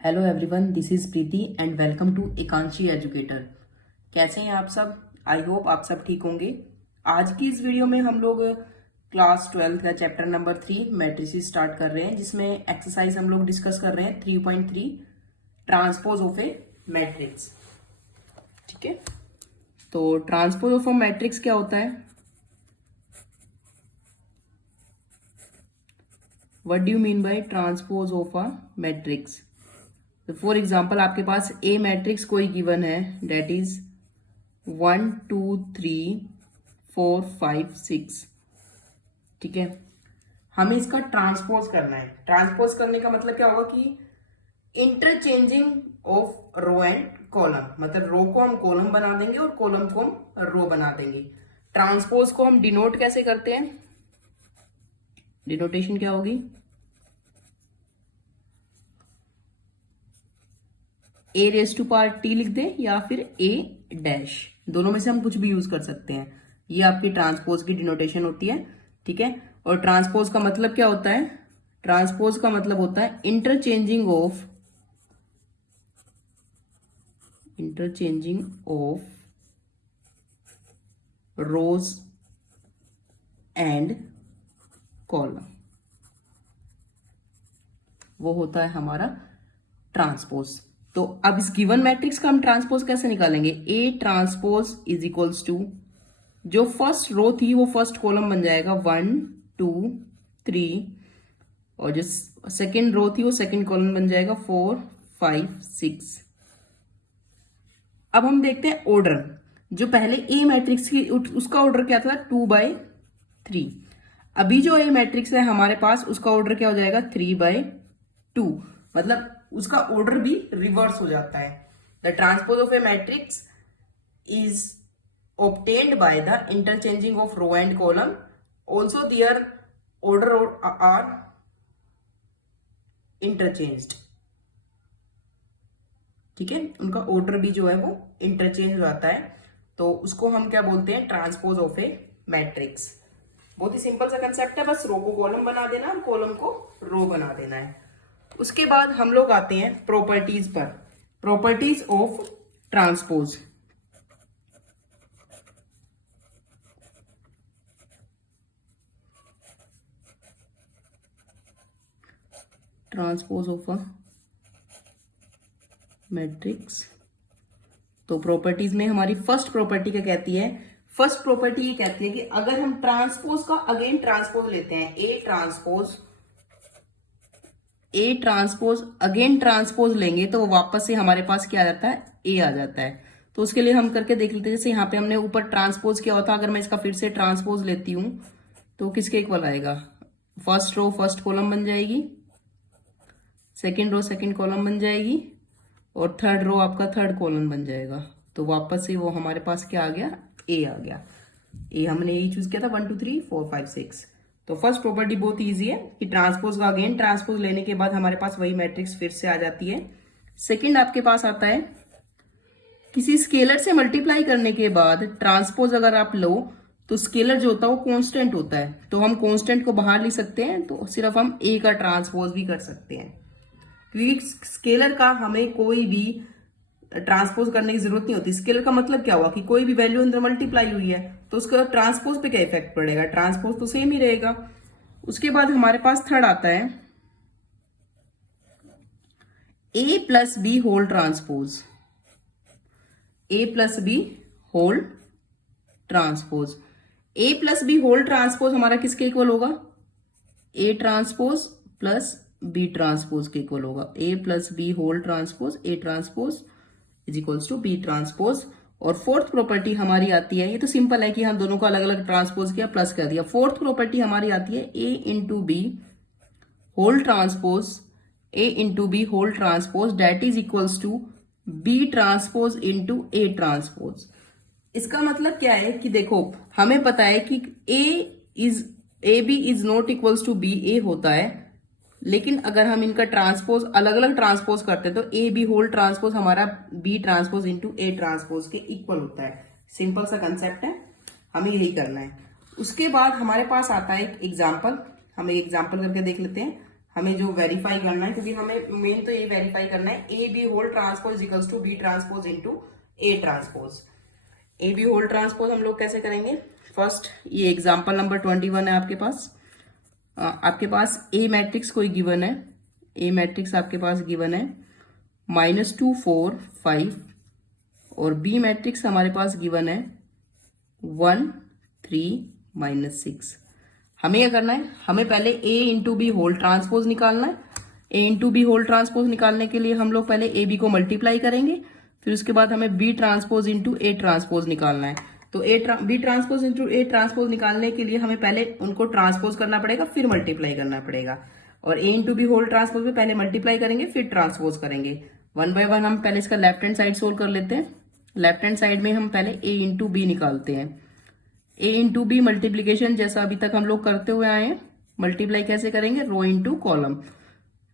Hello everyone, this is Preeti and welcome to Ekanshi educator. कैसे हैं आप सब? आई होप आप सब ठीक होंगे। आज की इस वीडियो में हम लोग क्लास 12 का चैप्टर नंबर 3 मैट्रिसेस स्टार्ट कर रहे हैं, जिसमें एक्सरसाइज हम लोग डिस्कस कर रहे हैं 3.3 ट्रांसपोज ऑफ ए मैट्रिक्स। ठीक है, तो ट्रांसपोज ऑफ अ मैट्रिक्स क्या होता है? What do you mean bye transpose of a matrix? For example आपके पास ए मैट्रिक्स कोई गिवन है, डेट इज 1 2 3 4 5 6। ठीक है, हमें इसका ट्रांसपोज करना है। ट्रांसपोज करने का मतलब क्या होगा कि interchanging of row and column, मतलब रो को हम कॉलम बना देंगे और कॉलम को हम रो बना देंगे। ट्रांसपोज को हम डिनोट कैसे करते हैं? डिनोटेशन क्या होगी? ए रेस टू पावर टी लिख दें या फिर ए डैश, दोनों में से हम कुछ भी यूज कर सकते हैं। ये आपकी ट्रांसपोज की डिनोटेशन होती है। ठीक है, और ट्रांसपोज का मतलब क्या होता है? ट्रांसपोज का मतलब होता है interchanging of rose and column, वो होता है हमारा ट्रांसपोज। तो अब इस गिवन मैट्रिक्स का हम ट्रांसपोज कैसे निकालेंगे? A transpose is equals to, जो फर्स्ट रो थी वो फर्स्ट कॉलम बन जाएगा 1 2 3, और जो सेकेंड रो थी वो सेकेंड कॉलम बन जाएगा 4 5 6। अब हम देखते हैं ऑर्डर। जो पहले ए मैट्रिक्स की उसका ऑर्डर क्या था? 2/3। अभी जो ए मैट्रिक्स है हमारे पास, उसका ऑर्डर क्या हो जाएगा? 3/2। मतलब उसका ऑर्डर भी रिवर्स हो जाता है। The transpose of A matrix is obtained by the interchanging of row and column. Also their order are interchanged. ठीक है, उनका ऑर्डर भी जो है वो इंटरचेंज हो जाता है। तो उसको हम क्या बोलते हैं? Transpose of A matrix. बहुत ही सिंपल सा कंसेप्ट है, बस रो को कॉलम बना देना और कॉलम को रो बना देना है। उसके बाद हम लोग आते हैं प्रॉपर्टीज पर। Properties of transpose. Transpose of a matrix. तो प्रॉपर्टीज में हमारी फर्स्ट प्रॉपर्टी क्या कहती है? फर्स्ट प्रॉपर्टी ये कहती है कि अगर हम ट्रांसपोज का अगेन ट्रांसपोज लेते हैं, ए ट्रांसपोज अगेन ट्रांसपोज लेंगे, तो वापस से हमारे पास क्या आ जाता है? ए आ जाता है। तो उसके लिए हम करके देख लेते हैं। जैसे यहाँ पे हमने ऊपर ट्रांसपोज किया होता, अगर मैं इसका फिर से ट्रांसपोज लेती हूं तो किसके इक्वल आएगा? फर्स्ट रो फर्स्ट कॉलम बन जाएगी, सेकेंड रो सेकेंड कॉलम बन जाएगी, और थर्ड रो आपका थर्ड कॉलम बन जाएगा। तो वापस से वो हमारे पास क्या आ गया? ए आ गया। ए हमने यही चूज किया था 1 2 3 4 5 6। तो फर्स्ट प्रॉपर्टी बहुत इजी है कि ट्रांसपोज का अगेन ट्रांसपोज लेने के बाद हमारे पास वही मैट्रिक्स फिर से आ जाती है। सेकेंड आपके पास आता है, किसी स्केलर से मल्टीप्लाई करने के बाद ट्रांसपोज अगर आप लो तो स्केलर जो होता है वो कांस्टेंट होता है। तो हम कांस्टेंट को बाहर लिख सकते हैं, तो सिर्फ हम ए का ट्रांसपोज भी कर सकते हैं, क्योंकि स्केलर का हमें कोई भी ट्रांसपोज करने की जरूरत नहीं होती। स्केलर का मतलब क्या हुआ कि कोई भी वैल्यू अंदर मल्टीप्लाई हुई है तो उसका ट्रांसपोज पे क्या इफेक्ट पड़ेगा? ट्रांसपोज तो सेम ही रहेगा। उसके बाद हमारे पास थर्ड आता है A plus B whole transpose. A plus B whole transpose. A plus B whole transpose हमारा किसके इक्वल होगा? A transpose plus B transpose के इक्वल होगा। A plus B whole transpose, A transpose is equals to B transpose. और fourth property हमारी आती है, ये तो सिंपल है कि हम दोनों को अलग अलग ट्रांसपोज किया प्लस कर दिया। फोर्थ प्रॉपर्टी हमारी आती है A into B whole transpose, A into B whole transpose that is equals to B transpose into A transpose. इसका मतलब क्या है कि देखो, हमें पता है कि A B is not equals to B A होता है, लेकिन अगर हम इनका ट्रांसपोज अलग अलग ट्रांसपोज करते हैं तो ए बी होल ट्रांसपोज हमारा B transpose into A transpose के इक्वल होता है। सिंपल सा कंसेप्ट है, हमें यही करना है। उसके बाद हमारे पास आता है एक एग्जाम्पल, हम एक एग्जाम्पल करके देख लेते हैं। हमें जो वेरीफाई करना है, क्योंकि हमें मेन तो ये वेरीफाई करना है A B whole transpose equals to B transpose into A transpose. A B whole transpose हम लोग कैसे करेंगे? फर्स्ट ये एग्जांपल नंबर 21 है आपके पास। आपके पास ए मैट्रिक्स कोई गिवन है, ए मैट्रिक्स आपके पास गिवन है -2 4 5, और बी मैट्रिक्स हमारे पास गिवन है 1 3 -6। हमें क्या करना है? हमें पहले ए इंटू बी होल ट्रांसपोज निकालना है। A into B whole transpose निकालने के लिए हम लोग पहले ए बी को मल्टीप्लाई करेंगे, फिर उसके बाद हमें B transpose into A transpose निकालना है। तो B transpose into A transpose निकालने के लिए हमें पहले उनको ट्रांसपोज करना पड़ेगा, फिर मल्टीप्लाई करना पड़ेगा। और ए इंटू बी होल ट्रांसपोज में पहले मल्टीप्लाई करेंगे फिर ट्रांसपोज करेंगे। वन बाय वन हम पहले इसका लेफ्ट हैंड साइड सोल्व कर लेते हैं। लेफ्ट हैंड साइड में हम पहले ए इंटू बी निकालते हैं। ए इंटू बी मल्टीप्लीकेशन जैसा अभी तक हम लोग करते हुए आए हैं। मल्टीप्लाई कैसे करेंगे? Rho into column.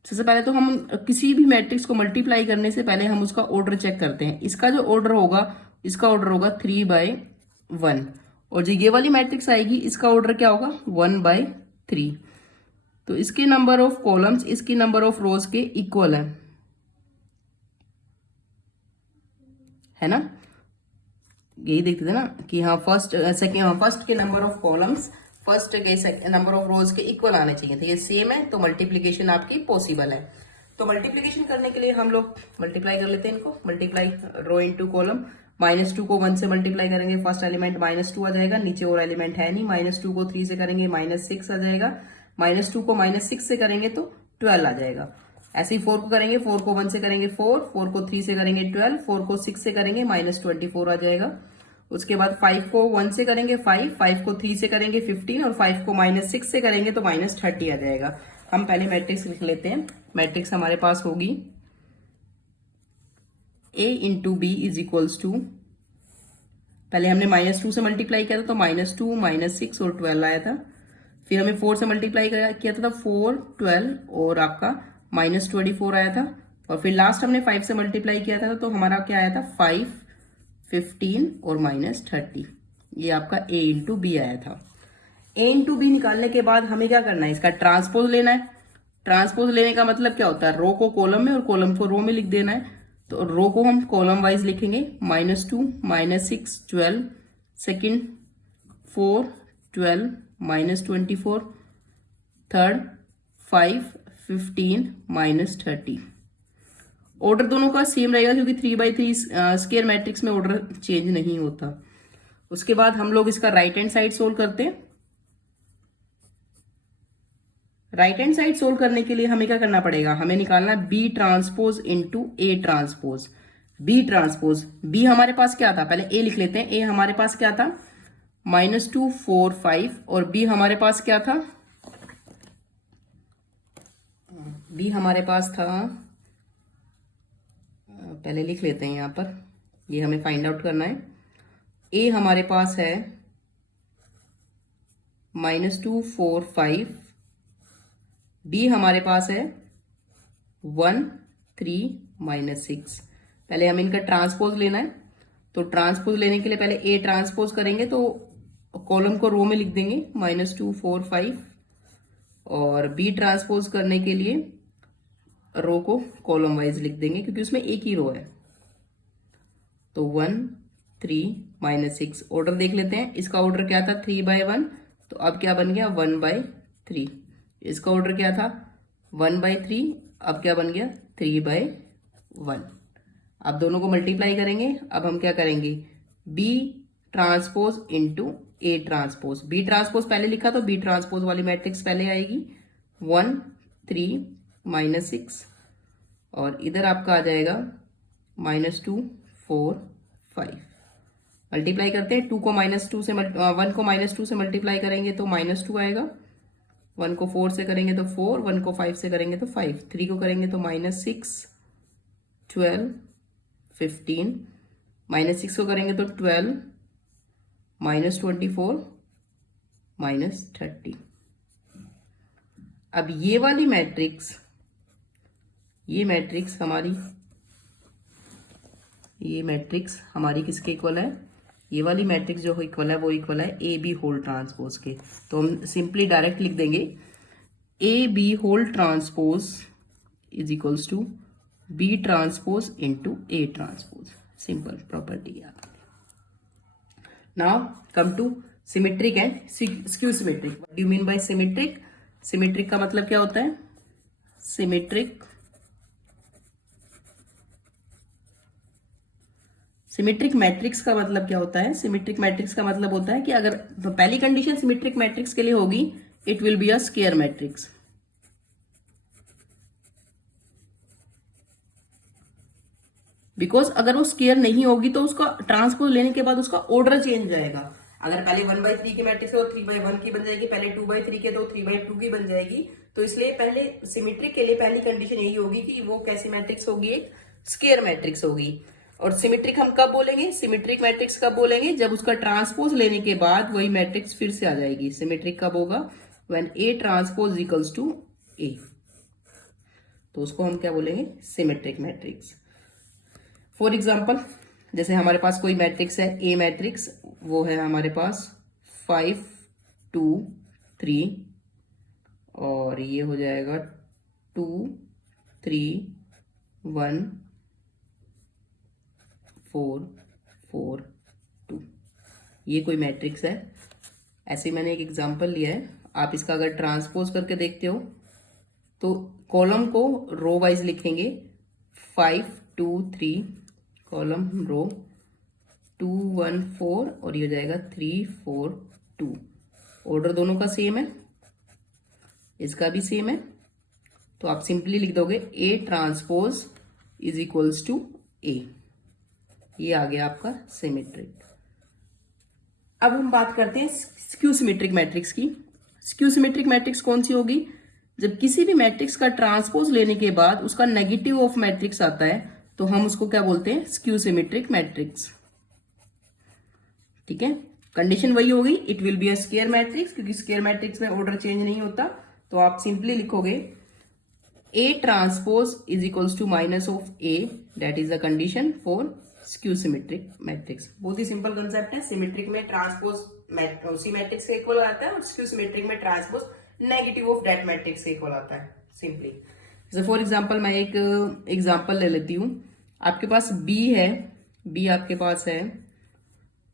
सबसे पहले तो हम किसी भी मैट्रिक्स को मल्टीप्लाई करने से पहले हम उसका ऑर्डर चेक करते हैं। इसका जो ऑर्डर होगा, इसका ऑर्डर होगा 3/1, और जो ये वाली मैट्रिक्स आएगी इसका ऑर्डर क्या होगा? 1/3। तो इसके नंबर ऑफ कॉलम्स इसकी नंबर ऑफ रोज के इक्वल है ना? यही देखते थे ना कि हाँ फर्स्ट के नंबर ऑफ कॉलम्स फर्स्ट के नंबर ऑफ रोज के इक्वल आने चाहिए थे। ये सेम है तो मल्टीप्लीकेशन आपकी पॉसिबल है। तो मल्टीप्लीकेशन करने के लिए हम लोग मल्टीप्लाई कर लेते हैं इनको। Multiply rho into column. -2 को 1 से मल्टीप्लाई करेंगे, फर्स्ट एलिमेंट -2 आ जाएगा, नीचे और एलिमेंट है नहीं। -2 को 3 से करेंगे -6 आ जाएगा, -2 को -6 से करेंगे तो 12 आ जाएगा। ऐसे ही 4 को करेंगे, 4 को 1 से करेंगे 4, 4 को 3 से करेंगे 12, 4 को 6 से करेंगे -24 आ जाएगा। उसके बाद 5 को 1 से करेंगे 5, 5 को 3 से करेंगे 15, और 5 को -6 से करेंगे तो -30 आ जाएगा। हम पहले मैट्रिक्स लिख लेते हैं। मैट्रिक्स हमारे पास होगी a into B is equals to, पहले हमने -2 से मल्टीप्लाई किया था तो -2 -6 और 12 आया था। फिर हमें 4 से मल्टीप्लाई किया था तो 4 12 और आपका -24 आया था। और फिर लास्ट हमने 5 से मल्टीप्लाई किया था तो हमारा क्या आया था? 5 15 और -30। ये आपका a इंटू बी आया था। a इंटू बी निकालने के बाद हमें क्या करना है? इसका ट्रांसपोज लेना है। ट्रांसपोज लेने का मतलब क्या होता है? रो को कॉलम में और कॉलम को रो में लिख देना है। तो रो को हम कॉलम वाइज लिखेंगे, -2 -6 12, सेकेंड 4 12 -24, थर्ड 5 15 -30। ऑर्डर दोनों का सेम रहेगा क्योंकि 3/3 स्क्वायर मैट्रिक्स में ऑर्डर चेंज नहीं होता। उसके बाद हम लोग इसका राइट हैंड साइड सोल्व करते हैं। राइट हैंड साइड सोल्व करने के लिए हमें क्या करना पड़ेगा? हमें निकालना B transpose into A transpose. B transpose, B हमारे पास क्या था? पहले ए लिख लेते हैं। ए हमारे पास क्या था? -2 4 5, और बी हमारे पास क्या था? बी हमारे पास था, पहले लिख लेते हैं यहां पर, ये हमें फाइंड आउट करना है। ए हमारे पास है -2 4 5, बी हमारे पास है 1 3 -6। पहले हमें इनका ट्रांसपोज लेना है, तो ट्रांसपोज लेने के लिए पहले ए ट्रांसपोज करेंगे तो कॉलम को रो में लिख देंगे -2 4 5, और बी ट्रांसपोज करने के लिए रो को कॉलम वाइज लिख देंगे क्योंकि उसमें एक ही रो है। तो 1 3 -6। ऑर्डर देख लेते हैं। इसका ऑर्डर क्या था? 3/1, तो अब क्या बन गया? 1/3। इसका ऑर्डर क्या था? 1/3, अब क्या बन गया? 3/1। अब दोनों को मल्टीप्लाई करेंगे। अब हम क्या करेंगे? B transpose into A transpose. B transpose पहले लिखा तो बी ट्रांसपोज वाली मैट्रिक्स पहले आएगी, 1 3 -6, और इधर आपका आ जाएगा -2 4 5। मल्टीप्लाई करते हैं। 2 को -2 से 1 को -2 से मल्टीप्लाई करेंगे तो -2 आएगा, 1 को 4 से करेंगे तो 4, 1 को 5 से करेंगे तो 5, 3 को करेंगे तो -6 12 15, -6 को करेंगे तो 12 -24 -30। अब ये वाली मैट्रिक्स, ये मैट्रिक्स हमारी किसके इक्वल है? ये वाली मैट्रिक्स जो इक्वल है वो इक्वल है ए बी होल ट्रांसपोज के। तो हम सिंपली डायरेक्ट लिख देंगे A B whole transpose is equals to B transpose into A transpose, simple property है। Now come to symmetric and skew symmetric. What do you mean by symmetric? Symmetric का मतलब क्या होता है? सिमेट्रिक मैट्रिक्स का मतलब क्या होता है? सिमेट्रिक मैट्रिक्स का मतलब होता है कि अगर तो पहली कंडीशन सिमेट्रिक मैट्रिक्स के लिए होगी, it will be a square matrix. Because अगर वो स्क्वायर नहीं होगी तो उसका ट्रांसपोज लेने के बाद उसका ऑर्डर चेंज हो जाएगा। अगर पहले 1/3 के मैट्रिक्स है तो 3/1 की बन जाएगी, पहले 2/3 के तो 3/2 की बन जाएगी। तो इसलिए पहले सिमेट्रिक के लिए पहली कंडीशन यही होगी कि वो कैसी मैट्रिक्स होगी? एक स्क्वायर मैट्रिक्स होगी। और सिमेट्रिक हम कब बोलेंगे? सिमेट्रिक मैट्रिक्स कब बोलेंगे? जब उसका ट्रांसपोज लेने के बाद वही मैट्रिक्स फिर से आ जाएगी। सिमेट्रिक कब होगा? When A transpose equals to A, तो उसको हम क्या बोलेंगे? Symmetric matrix. फॉर एग्जाम्पल, जैसे हमारे पास कोई मैट्रिक्स है, ए मैट्रिक्स, वो है हमारे पास 5 2 3, और ये हो जाएगा 2 3 1 4 4 2। ये कोई मैट्रिक्स है। ऐसे मैंने एक एग्जांपल लिया है। आप इसका अगर ट्रांसपोज करके देखते हो तो कॉलम को रो वाइज लिखेंगे, 5 2 3, कॉलम रो 2 1 4, और ये हो जाएगा 3 4 2। ऑर्डर दोनों का सेम है, इसका भी सेम है। तो आप सिंपली लिख दोगे A transpose is equals to A. ये आ गया आपका सिमेट्रिक। अब हम बात करते हैं स्क्यू सिमेट्रिक मैट्रिक्स की। स्क्यू सिमेट्रिक मैट्रिक्स कौन सी होगी? जब किसी भी मैट्रिक्स का ट्रांसपोज लेने के बाद उसका नेगेटिव ऑफ मैट्रिक्स आता है तो हम उसको क्या बोलते हैं? Skew symmetric matrix. ठीक है, कंडीशन वही होगी, it will be a square matrix, क्योंकि स्क्वायर मैट्रिक्स में ऑर्डर चेंज नहीं होता। तो आप सिंपली लिखोगे A transpose is equals to minus of A, that is the condition for skew symmetric matrix. बहुत ही सिंपल कंसेप्ट है। सिमेट्रिक में ट्रांसपोज उसी मैट्रिक्स के इक्वल आता है, और स्क्यू सिमेट्रिक में transpose negative of that matrix के इक्वल आता है, सिंपली। जैसे फॉर एग्जांपल मैं एक एग्जांपल ले लेती हूँ। आपके पास बी है, बी आपके पास है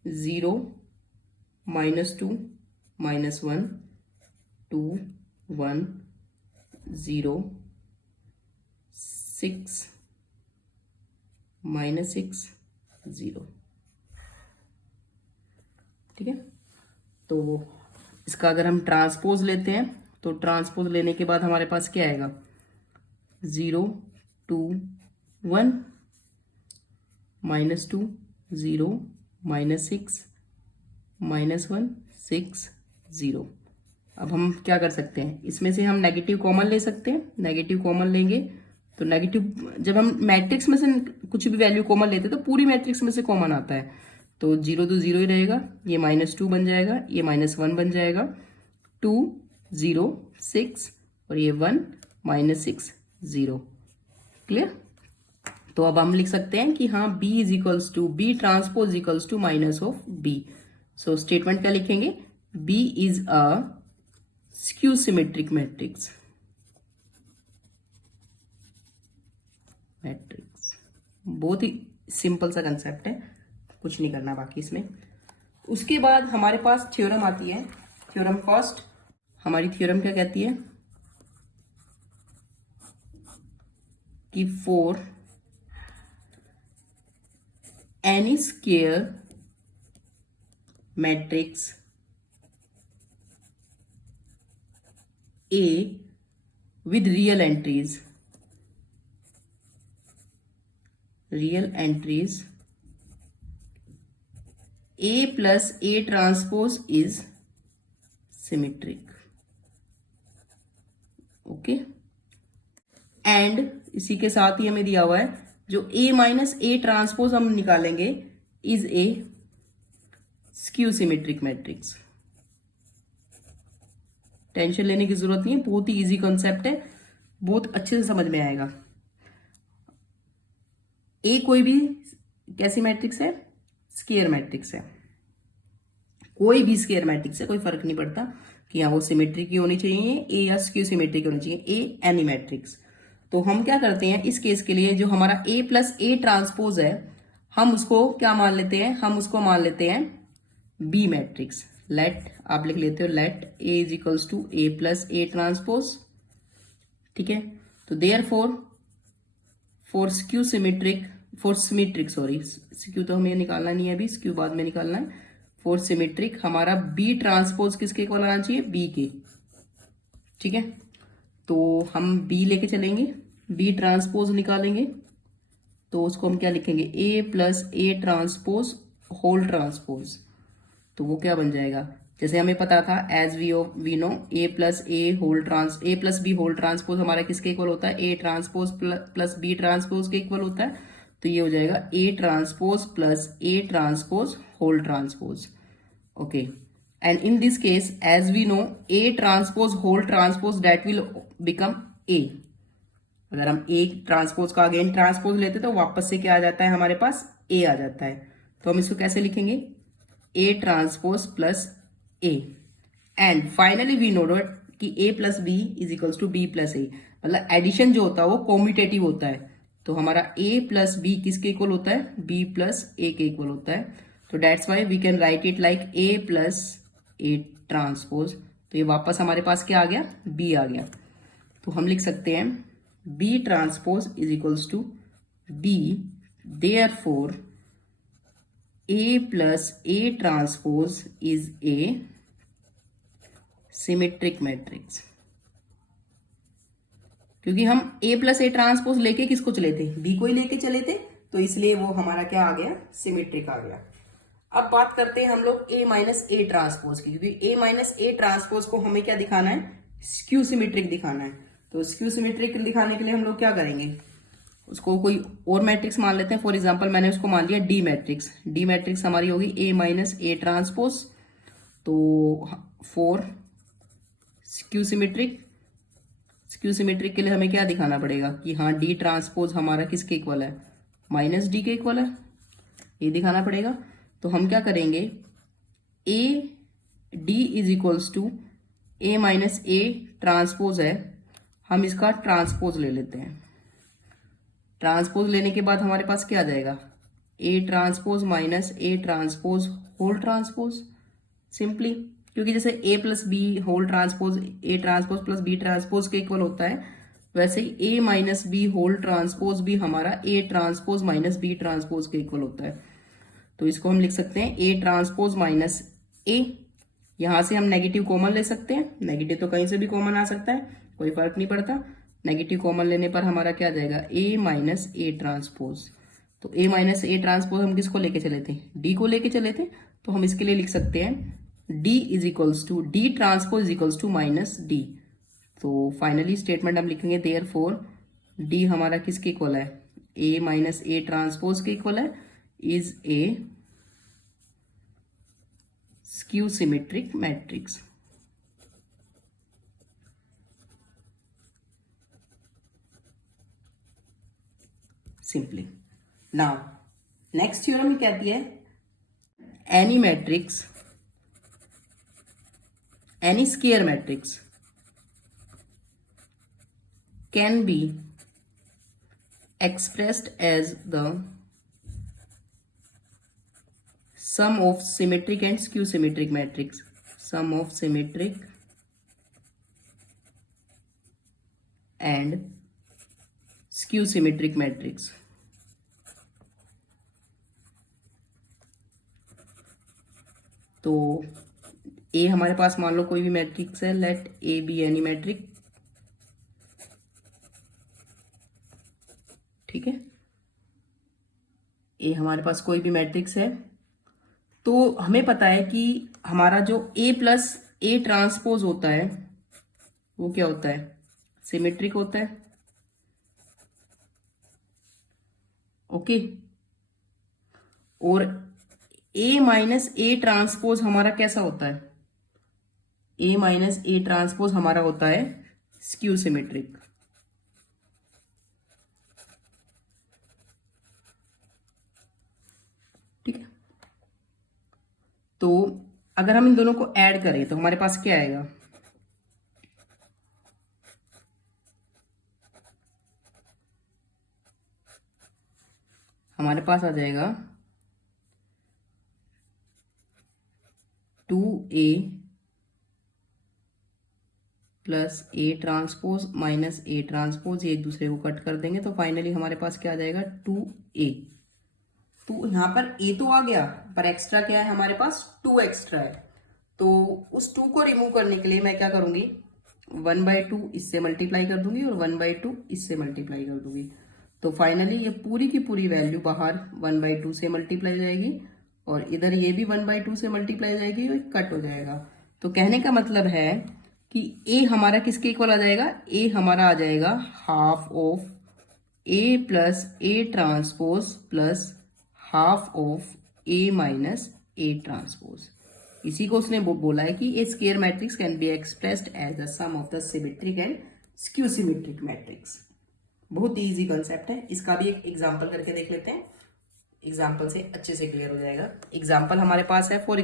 0 -2 -1 2 1 0 6 -6 0। ठीक है, तो इसका अगर हम ट्रांसपोज लेते हैं तो ट्रांसपोज लेने के बाद हमारे पास क्या आएगा? 0 2 1 -2 0 -6 -1 6 0। अब हम क्या कर सकते हैं? इसमें से हम नेगेटिव कॉमन ले सकते हैं। नेगेटिव कॉमन लेंगे तो नेगेटिव, जब हम मैट्रिक्स में से कुछ भी वैल्यू कॉमन लेते हैं तो पूरी मैट्रिक्स में से कॉमन आता है। तो 0 तो 0 ही रहेगा, ये -2 बन जाएगा, ये -1 बन जाएगा, 2 0 6, और ये 1 -6 0। क्लियर? तो अब हम लिख सकते हैं कि हाँ, B is equals to B transpose equals to minus of B। So statement क्या लिखेंगे? B is a skew symmetric matrix. बहुत ही सिंपल सा कंसेप्ट है, कुछ नहीं करना बाकी इसमें। उसके बाद हमारे पास थ्योरम आती है। थ्योरम फर्स्ट, हमारी थ्योरम क्या कहती है कि for N E square matrix A with real entries A plus A transpose is symmetric. Okay, and इसी के साथ ही हमें दिया हुआ है जो A माइनस A ट्रांसपोज हम निकालेंगे is a skew symmetric matrix. Tension लेने की जरूरत नहीं है, बहुत ही इजी कॉन्सेप्ट है, बहुत अच्छे से समझ में आएगा। ए कोई भी कैसी मैट्रिक्स है? स्क्वायर मैट्रिक्स है। कोई भी स्क्वायर मैट्रिक्स है, कोई फर्क नहीं पड़ता, कि हाँ वो सिमेट्री की होनी चाहिए ए या स्क्यू सिमेट्री की होनी चाहिए, ए एनी मैट्रिक्स। तो हम क्या करते हैं इस केस के लिए, जो हमारा ए प्लस ए ट्रांसपोज है हम उसको क्या मान लेते हैं, हम उसको मान लेते हैं बी मैट्रिक्स। लेट आप लिख लेते हो let A is equals to A plus A transpose. ठीक है, तो therefore skew symmetric, for symmetric sorry, skew तो हमें निकालना नहीं है अभी, स्क्यू बाद में निकालना है। फॉर सिमेट्रिक हमारा बी ट्रांसपोज किसके इक्वल आना चाहिए, बी के। ठीक है, तो हम बी लेके चलेंगे, बी ट्रांसपोज निकालेंगे, तो उसको हम क्या लिखेंगे, A plus A transpose whole transpose. तो वो क्या बन जाएगा, जैसे हमें पता था as we know A plus A whole trans, A plus B whole transpose हमारा किसके इक्वल होता है, A transpose plus B transpose के इक्वल होता है। तो ये हो जाएगा A transpose plus A transpose whole transpose. Okay, and in this case as we know A transpose whole transpose that will become a. अगर हम ए ट्रांसपोज का अगेन ट्रांसपोज लेते तो वापस से क्या आ जाता है हमारे पास, ए आ जाता है। तो हम इसको कैसे लिखेंगे, A transpose plus A, and finally we know that कि A plus B is equals to B plus A, मतलब एडिशन जो होता है वो कॉम्यूटेटिव होता है। तो हमारा ए प्लस बी किसके इक्वल होता है, बी प्लस ए के इक्वल होता है। तो that's why we can write it like A plus A transpose. तो ये वापस हमारे पास क्या आ गया, बी आ गया। तो हम लिख सकते हैं B transpose is equals to B, therefore A plus A transpose is a symmetric matrix. क्योंकि हम ए प्लस ए ट्रांसपोज लेके किसको चले थे, बी को ही लेके चले थे, तो इसलिए वो हमारा क्या आ गया, सिमेट्रिक आ गया। अब बात करते हैं हम लोग ए माइनस ए ट्रांसपोज की, क्योंकि ए माइनस ए ट्रांसपोज को हमें क्या दिखाना है, स्क्यू सिमेट्रिक दिखाना है। तो स्क्यू सिमेट्रिक दिखाने के लिए हम लोग क्या करेंगे, उसको कोई और मैट्रिक्स मान लेते हैं। फॉर एग्जांपल मैंने उसको मान लिया डी मैट्रिक्स, डी मैट्रिक्स हमारी होगी ए माइनस ए ट्रांसपोज। तो for skew symmetric, skew symmetric के लिए हमें क्या दिखाना पड़ेगा कि हाँ डी ट्रांसपोज हमारा किसके इक्वल है, माइनस डी के इक्वल है, ये दिखाना पड़ेगा। तो हम क्या करेंगे, A D is equals to A minus A transpose है, हम इसका ट्रांसपोज ले लेते हैं। ट्रांसपोज लेने के बाद हमारे पास क्या आ जाएगा, A transpose minus A transpose whole transpose, simply. क्योंकि जैसे A plus B whole transpose A transpose plus B transpose के इक्वल होता है, वैसे ही A minus B whole transpose भी हमारा A transpose minus B transpose के इक्वल होता है। तो इसको हम लिख सकते हैं ए ट्रांसपोज माइनस ए, यहां से हम नेगेटिव कॉमन ले सकते हैं, नेगेटिव तो कहीं से भी कॉमन आ सकता है, कोई फर्क नहीं पड़ता। नेगेटिव कॉमन लेने पर हमारा क्या आ जाएगा, ए माइनस ए ट्रांसपोज। तो ए माइनस ए ट्रांसपोज हम किसको लेके चले थे, डी को लेके चले थे। तो हम इसके लिए लिख सकते हैं D is equals to D transpose is equals to minus D. तो फाइनली स्टेटमेंट हम लिखेंगे देयरफॉर डी हमारा किसके इक्वल है, ए माइनस ए ट्रांसपोज के इक्वल है, is a skew symmetric matrix. Simply now next theorem कहती है any matrix, any square matrix can be expressed as the sum of symmetric and skew symmetric matrix, sum of symmetric and skew symmetric matrix। तो ए हमारे पास मान लो कोई भी matrix है, let A be any matrix, ठीक है, ए हमारे पास कोई भी मैट्रिक्स है। तो हमें पता है कि हमारा जो ए प्लस ए ट्रांसपोज होता है वो क्या होता है, सिमेट्रिक होता है। ओके, और ए माइनस ए ट्रांसपोज हमारा कैसा होता है, ए माइनस ए ट्रांसपोज हमारा होता है स्क्यू सिमेट्रिक। ठीक है, तो अगर हम इन दोनों को ऐड करें तो हमारे पास क्या आएगा, हमारे पास आ जाएगा 2A plus A transpose minus A transpose, ये एक दूसरे को कट कर देंगे तो फाइनली हमारे पास क्या आ जाएगा 2A। तो यहाँ पर A तो आ गया, पर एक्स्ट्रा क्या है हमारे पास, 2 एक्स्ट्रा है। तो उस 2 को रिमूव करने के लिए मैं क्या करूंगी, 1/2 इससे मल्टीप्लाई कर दूंगी और 1/2 इससे मल्टीप्लाई कर दूंगी। तो फाइनली ये पूरी की पूरी वैल्यू बाहर 1/2 से मल्टीप्लाई हो जाएगी और इधर ये भी 1/2 से मल्टीप्लाई हो जाएगी और कट हो जाएगा। तो कहने का मतलब है कि A हमारा किसके इक्वल आ जाएगा, A हमारा आ जाएगा half of A plus A transpose plus half of A minus A transpose. इसी को उसने बोला है कि A square matrix can be expressed as the sum of the symmetric and skew symmetric matrix. बहुत ही इजी कॉन्सेप्ट है, इसका भी एक एग्जांपल करके देख लेते हैं, एग्जांपल से अच्छे से क्लियर हो जाएगा। एग्जांपल हमारे पास है, फॉर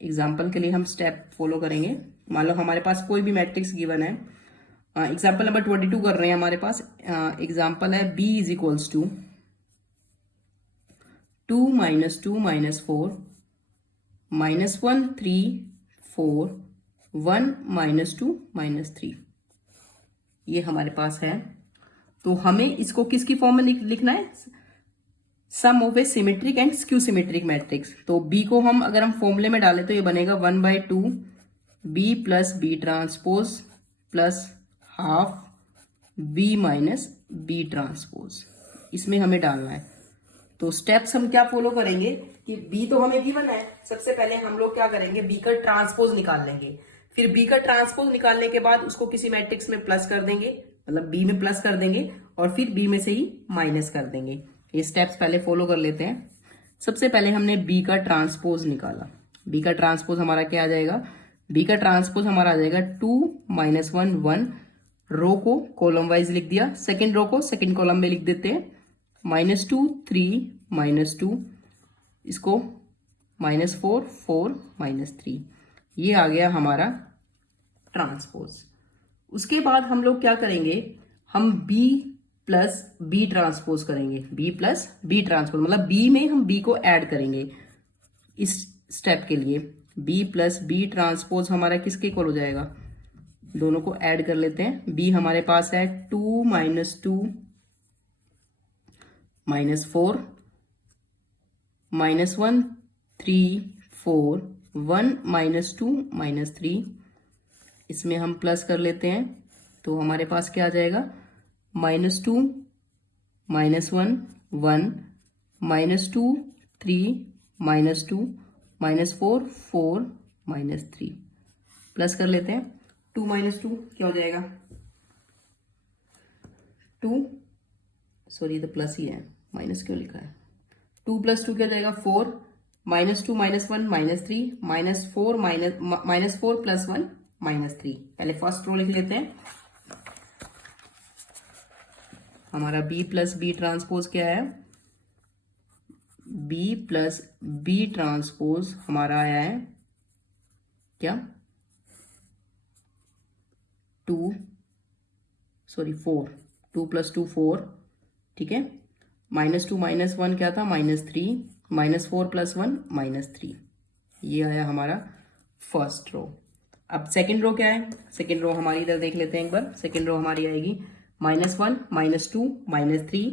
एग्जांपल के लिए हम स्टेप फॉलो करेंगे। मान लो हमारे पास कोई भी मैट्रिक्स गिवन है, एग्जांपल नंबर 22 कर रहे हैं हमारे पास। एग्जांपल है B इज इक्वल्स टू 2 - 2 - 4 -1 3 4 1 -2 -3, ये हमारे पास है। तो हमें इसको किसकी फॉर्म में लिखना है, sum of A symmetric and skew symmetric matrix. तो B को हम अगर हम फॉर्मूले में डालें तो ये बनेगा 1/2 B plus B transpose plus half B minus B transpose, इसमें हमें डालना है। तो स्टेप्स हम क्या फॉलो करेंगे कि B तो हमें गिवन है, सबसे पहले हम लोग क्या करेंगे, B का ट्रांसपोज निकाल लेंगे। फिर B का ट्रांसपोज निकालने के बाद उसको किसी मैट्रिक्स में प्लस कर देंगे, मतलब B में प्लस कर देंगे और फिर B में से ही माइनस कर देंगे। ये स्टेप्स पहले फॉलो कर लेते हैं। सबसे पहले हमने B का ट्रांसपोज निकाला। B का ट्रांसपोज हमारा क्या आ जाएगा, B का ट्रांसपोज हमारा आ जाएगा 2 - 1 1, रो को कॉलम वाइज लिख दिया, सेकेंड रो को सेकेंड कॉलम में लिख देते हैं, -2 3 -2, इसको -4 4 -3, ये आ गया हमारा ट्रांसपोज। उसके बाद हम लोग क्या करेंगे, हम B प्लस B ट्रांसपोज करेंगे। B प्लस B ट्रांसपोज मतलब B में हम B को ऐड करेंगे। इस स्टेप के लिए B प्लस B ट्रांसपोज हमारा किसके इक्वल हो जाएगा, दोनों को ऐड कर लेते हैं। B हमारे पास है 2 - 2 -4 -1 3 4 1 -2 -3, इसमें हम प्लस कर लेते हैं तो हमारे पास क्या आ जाएगा, -2 -1 1 -2 3 -2 -4 4 -3, प्लस कर लेते हैं। 2 - 2 क्या हो जाएगा, 2, सॉरी तो प्लस ही है, माइनस क्यों लिखा है, 2 + 2 क्या हो जाएगा 4 -2 -1 -3 -4 + 1 -3। पहले फर्स्ट रो लिख लेते हैं। हमारा B प्लस B ट्रांसपोज क्या है, B प्लस B ट्रांसपोज हमारा आया है क्या, 4 2 + 2 4, ठीक है। -2 - 1 क्या था, -3 -4 + 1 -3, ये आया हमारा फर्स्ट रो। अब सेकंड रो क्या है, सेकंड रो हमारी इधर देख लेते हैं एक बार। सेकंड रो हमारी आएगी -1 -2 -3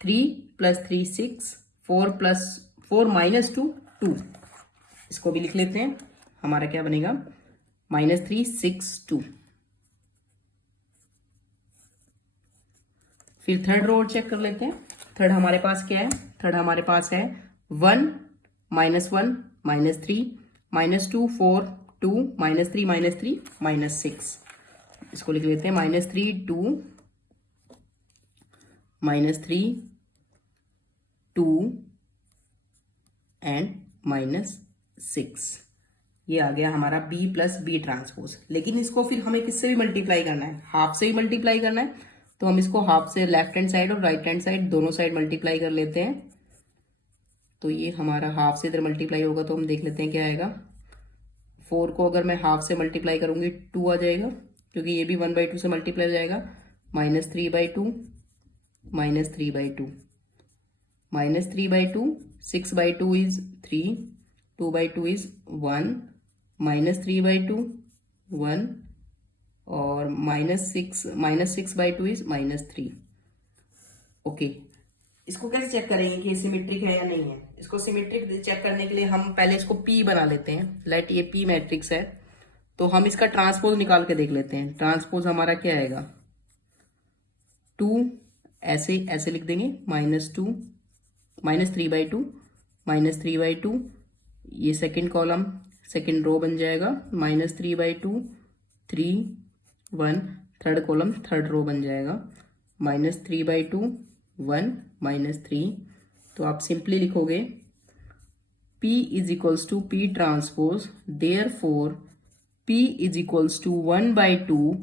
3 + 3 6 4 + 4 -2 2, इसको भी लिख लेते हैं। हमारा क्या बनेगा, -3 6 2। फिर थर्ड रो चेक कर लेते हैं। थर्ड हमारे पास क्या है, थर्ड हमारे पास है 1 -1 -3 -2 4 2 -3 -3 -6, इसको लिख लेते हैं -3 2 -3 2 एंड -6, ये आ गया हमारा B प्लस B ट्रांसपोज। लेकिन इसको फिर हमें किससे भी मल्टीप्लाई करना है, हाफ से ही मल्टीप्लाई करना है। तो हम इसको हाफ से लेफ्ट हैंड साइड और राइट हैंड साइड दोनों साइड मल्टीप्लाई कर लेते हैं। तो ये हमारा हाफ से इधर मल्टीप्लाई होगा तो हम देख लेते हैं क्या आएगा। 4 को अगर मैं हाफ से मल्टीप्लाई करूंगी 2 आ जाएगा, क्योंकि ये भी 1/2 से मल्टीप्लाई हो जाएगा। -3/2 -3/2, -3/2, 6/2 is 3, 2/2 is 1, -3/2 1, और -6/2 is -3। ओके, इसको कैसे चेक करेंगे कि सिमेट्रिक है या नहीं है? इसको सिमेट्रिक चेक करने के लिए हम पहले इसको P बना लेते हैं। लेट ये P मैट्रिक्स है, तो हम इसका ट्रांसपोज निकाल के देख लेते हैं। ट्रांसपोज हमारा क्या आएगा? 2, ऐसे ऐसे लिख देंगे, -2, -3/2, -3/2, ये सेकंड कॉलम सेकंड रो बन जाएगा, -3/2, 3, 1, थर्ड कॉलम थर्ड रो बन जाएगा, -3/2, 1, -3। तो आप सिंपली लिखोगे P is equals to P transpose, therefore P is equals to 1/2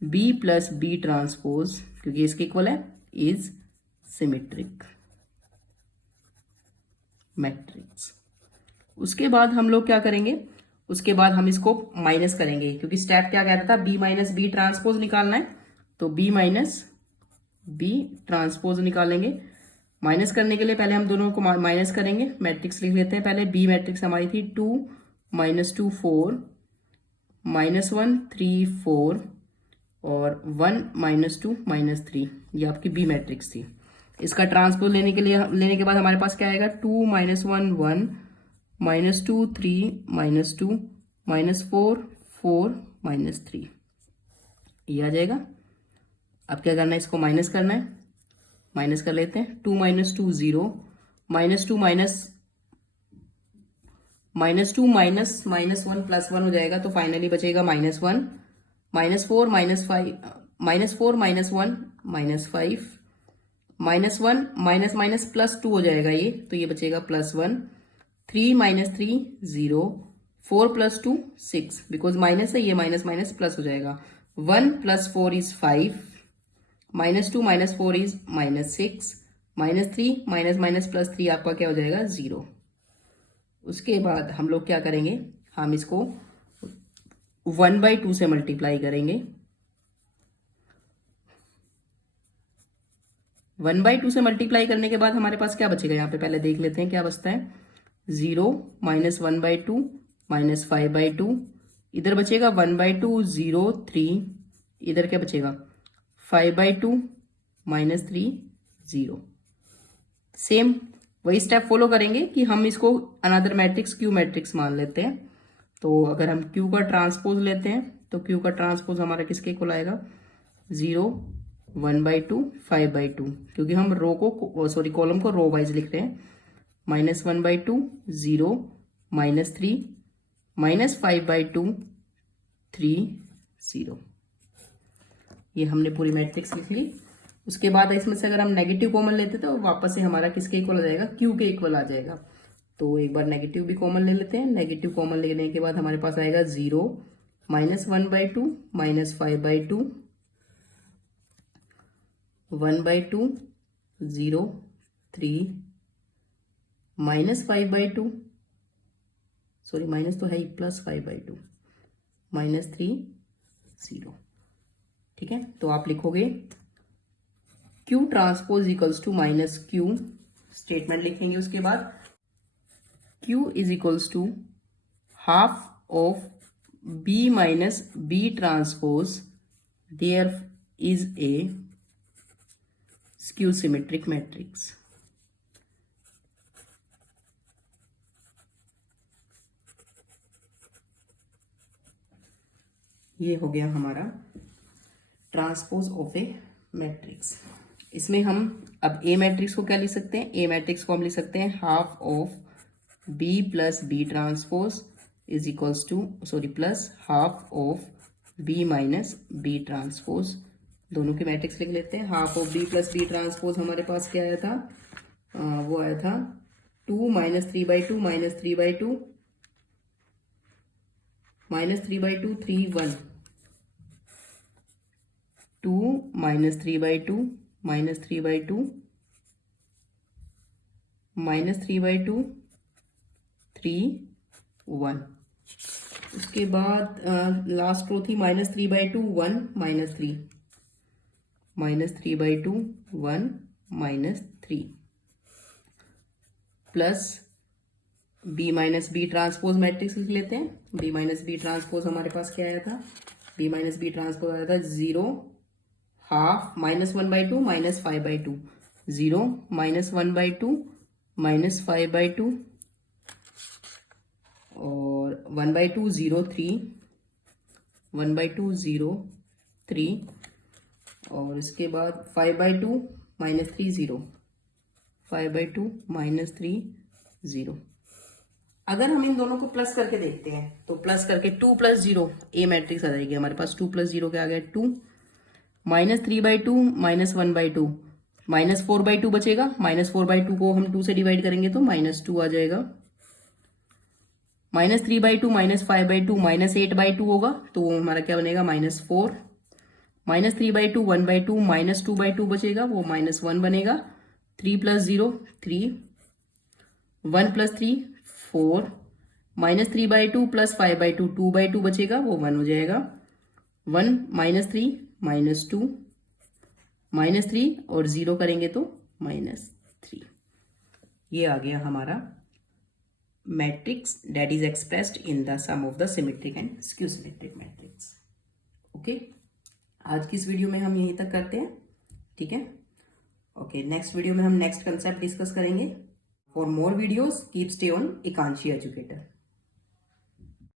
B plus B transpose, क्योंकि इसके इक्वल है, इज सिमेट्रिक मैट्रिक्स। उसके बाद हम लोग क्या करेंगे? उसके बाद हम इसको माइनस करेंगे, क्योंकि स्टेप क्या कह रहा था? B माइनस बी ट्रांसपोज निकालना है, तो B माइनस बी ट्रांसपोज निकालेंगे। माइनस करने के लिए पहले हम दोनों को माइनस करेंगे। मैट्रिक्स लिख लेते हैं पहले। बी मैट्रिक्स हमारी थी 2, -2, 4, -1, 3, 4 और 1, -2, -3। ये आपकी बी मैट्रिक्स थी। इसका ट्रांसपोज लेने के बाद हमारे पास क्या आएगा? 2, -1, 1, -2, 3, -2, -4, 4, -3, ये आ जाएगा। अब क्या करना है? इसको माइनस करना है। माइनस कर लेते हैं। 2 - 2 0, -2 -2 -1 +1 हो जाएगा, तो फाइनली बचेगा -1, -4 -5 -4 -1 -5 -1 +2 हो जाएगा ये, तो ये बचेगा +1, 3 - 3 0, 4 + 2 6, बिकॉज माइनस है ये, माइनस माइनस प्लस हो जाएगा। 1 + 4 is 5, -2 - 4 is -6, -3 +3 आपका क्या हो जाएगा? 0। उसके बाद हम लोग क्या करेंगे? हम इसको 1/2 से मल्टीप्लाई करेंगे। 1/2 से मल्टीप्लाई करने के बाद हमारे पास क्या बचेगा? यहाँ पे पहले देख लेते हैं क्या बचता है। 0 -1/2 -5/2, इधर बचेगा 1/2 0 3, इधर क्या बचेगा? 5/2 -3 0। सेम वही स्टेप फॉलो करेंगे कि हम इसको अनदर मैट्रिक्स Q मैट्रिक्स मान लेते हैं। तो अगर हम Q का ट्रांसपोज लेते हैं, तो Q का ट्रांसपोज हमारा किसके इक्वल आएगा? 0 1/2 5/2, क्योंकि हम रो को कॉलम को रो वाइज लिख रहे हैं। -1/2 0 -3 -5/2 3 0। ये हमने पूरी मैट्रिक्स लिख ली। उसके बाद इसमें से अगर हम नेगेटिव कॉमन लेते तो वापस से हमारा किसके इक्वल आ जाएगा? Q के इक्वल आ जाएगा। तो एक बार नेगेटिव भी कॉमन ले लेते हैं। नेगेटिव कॉमन लेने के बाद हमारे पास आएगा 0 -1/2 -5/2 1/2 0 3 -5/2, सॉरी माइनस तो है ही, +5/2 -3 0। ठीक है, तो आप लिखोगे Q transpose equals to -Q, statement लिखेंगे। उसके बाद Q is equals to half of B minus B transpose, there is a skew symmetric matrix. ये हो गया हमारा ट्रांसपोज ऑफ ए मैट्रिक्स। इसमें हम अब ए मैट्रिक्स को क्या लिख सकते हैं? ए मैट्रिक्स को हम लिख सकते हैं half of B plus B transpose is equals to plus half of B minus B transpose. दोनों के मैट्रिक्स लिख लेते हैं। Half of B plus B transpose हमारे पास क्या आया था? वो आया था 2 -3/2 -3/2 -3/2 3 1, 2 -3/2 -3/2 -3/2 3 1। उसके बाद लास्ट रो थी -3/2 1 -3 -3/2 1 -3। Plus B minus B transpose matrix लिख लेते हैं। बी माइनस बी ट्रांसपोज हमारे पास क्या आया था, बी माइनस बी ट्रांसपोज आया था 0 हाफ -1/2 -5/2, 0 -1/2 -5/2 और 1/2 0 3, 1/2 0 3 और इसके बाद 5/2 -3 0, 5/2 -3 0। अगर हम इन दोनों को प्लस करके देखते हैं तो प्लस करके 2 + 0 ए मैट्रिक्स आ जाएगी हमारे पास। 2 + 0 क्या आ गया 2, -3/2 -1/2 -4/2 बचेगा। -4/2 को हम 2 से डिवाइड करेंगे तो -2 आ जाएगा। -3/2 -5/2 -8/2 होगा तो हमारा क्या बनेगा -4। -3/2 1/2 -2/2 बचेगा, वो -1 बनेगा। 3 + 0 3, 1 + 3 4, -3/2 + 5/2 2/2 बचेगा, वो 1 हो जाएगा। 1 -3 -2 -3 और 0 करेंगे तो -3। ये आ गया हमारा matrix that is expressed in the sum of the symmetric and skew symmetric matrix. Okay, आज की इस वीडियो में हम यहीं तक करते हैं, ठीक है। ओके, नेक्स्ट वीडियो में हम नेक्स्ट कंसेप्ट डिस्कस करेंगे। For more videos, keep stay on Ekanshi Educator.